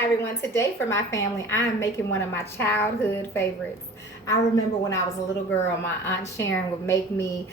Hi everyone, today for my family I am making one of my childhood favorites. I remember when I was a little girl, my Aunt Sharon would make me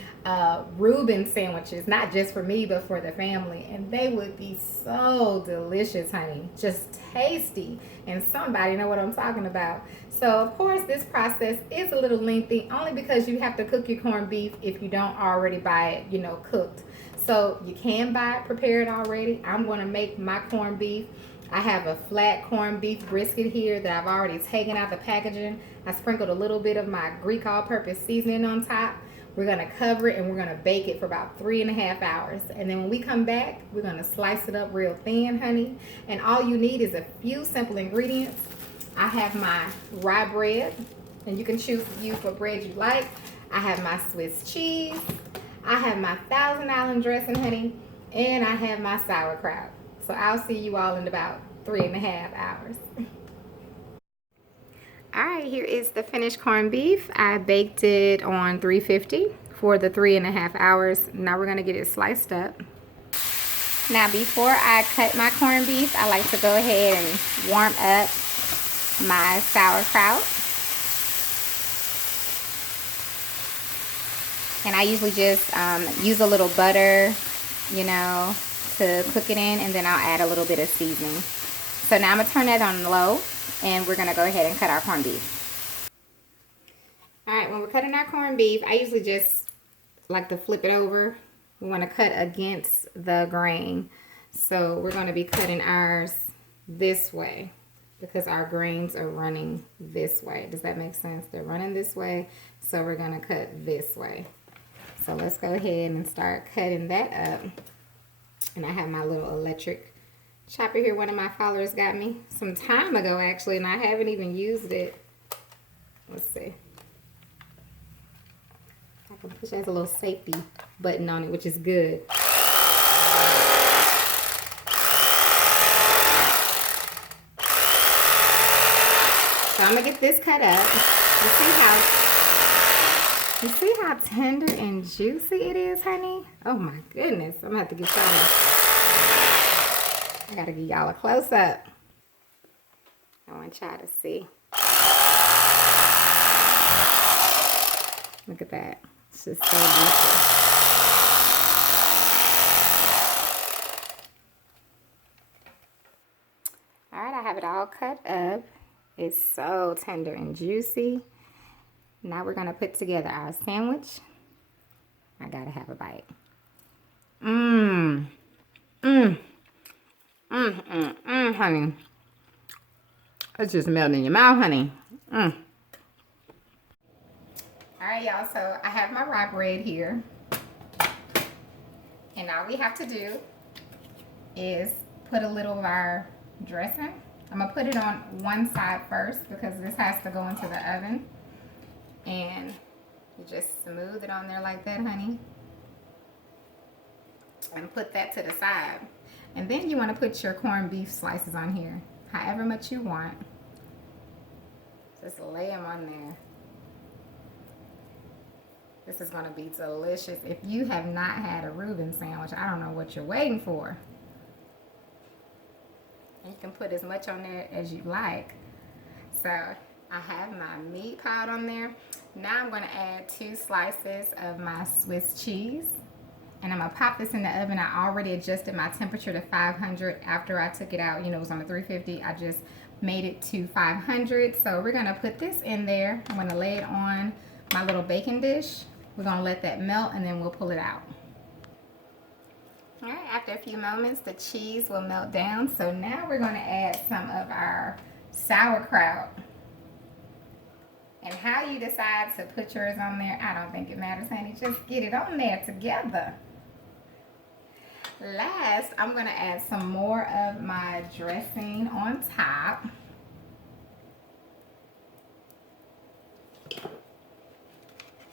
Reuben sandwiches, not just for me but for the family, and they would be so delicious, honey, just tasty, and somebody know what I'm talking about. So of course this process is a little lengthy only because you have to cook your corned beef if you don't already buy it, cooked. So you can buy it prepared already. I'm going to make my corned beef. I have a flat corned beef brisket here that I've already taken out the packaging. I sprinkled a little bit of my Greek all-purpose seasoning on top. We're going to cover it and we're going to bake it for about 3.5 hours. And then when we come back, we're going to slice it up real thin, honey. And all you need is a few simple ingredients. I have my rye bread, and you can choose to use what bread you like. I have my Swiss cheese. I have my Thousand Island dressing, honey. And I have my sauerkraut. So I'll see you all in about 3.5 hours. All right, here is the finished corned beef. I baked it on 350 for the 3.5 hours. Now we're gonna get it sliced up. Now before I cut my corned beef, I like to go ahead and warm up my sauerkraut. And I usually just use a little butter, to cook it in, and then I'll add a little bit of seasoning. So now I'm gonna turn that on low, and we're gonna go ahead and cut our corned beef. All right, when we're cutting our corned beef, I usually just like to flip it over. We wanna cut against the grain. So we're gonna be cutting ours this way because our grains are running this way. Does that make sense? They're running this way, so we're gonna cut this way. So let's go ahead and start cutting that up. And I have my little electric chopper here. One of my followers got me some time ago, actually, and I haven't even used it. Let's see. I can push. It has a little safety button on it, which is good. So I'm gonna get this cut up. You see how tender and juicy it is, honey? Oh my goodness. I'm gonna have to get y'all. I gotta give y'all a close up. I want y'all to see. Look at that. It's just so juicy. All right, I have it all cut up. It's so tender and juicy. Now we're gonna put together our sandwich. I gotta have a bite. Honey. It's just melting in your mouth, honey. All right, y'all, so I have my rye bread here. And all we have to do is put a little of our dressing. I'm gonna put it on one side first because this has to go into the oven. And you just smooth it on there like that, honey. And put that to the side. And then you want to put your corned beef slices on here, however much you want. Just lay them on there. This is going to be delicious. If you have not had a Rueben sandwich, I don't know what you're waiting for. And you can put as much on there as you like. So I have my meat piled on there. Now I'm going to add 2 slices of my Swiss cheese. And I'm going to pop this in the oven. I already adjusted my temperature to 500 after I took it out. It was on the 350. I just made it to 500. So we're going to put this in there. I'm going to lay it on my little baking dish. We're going to let that melt and then we'll pull it out. All right, after a few moments, the cheese will melt down. So now we're going to add some of our sauerkraut. And how you decide to put yours on there, I don't think it matters, honey. Just get it on there together. Last, I'm going to add some more of my dressing on top.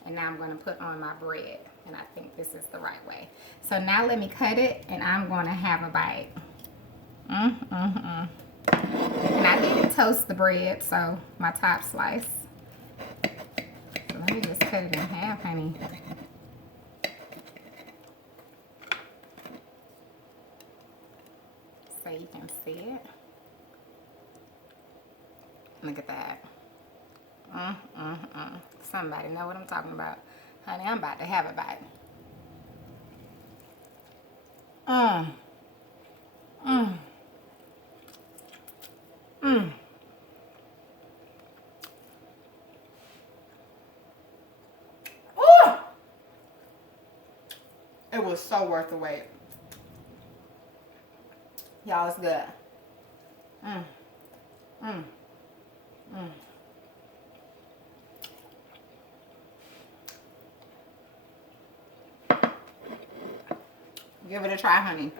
And now I'm going to put on my bread. And I think this is the right way. So now let me cut it and I'm going to have a bite. And I didn't toast the bread, so my top slice. So let me just cut it in half, honey. So you can see it. Look at that. Somebody know what I'm talking about. Honey, I'm about to have a bite. Mmm. Mmm. Mmm. Ooh! It was so worth the wait. Y'all, it's good. Mmm. Mmm. Mmm. Give it a try, honey.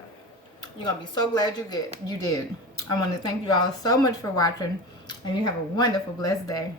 You're gonna be so glad you did. I want to thank you all so much for watching, and you have a wonderful, blessed day.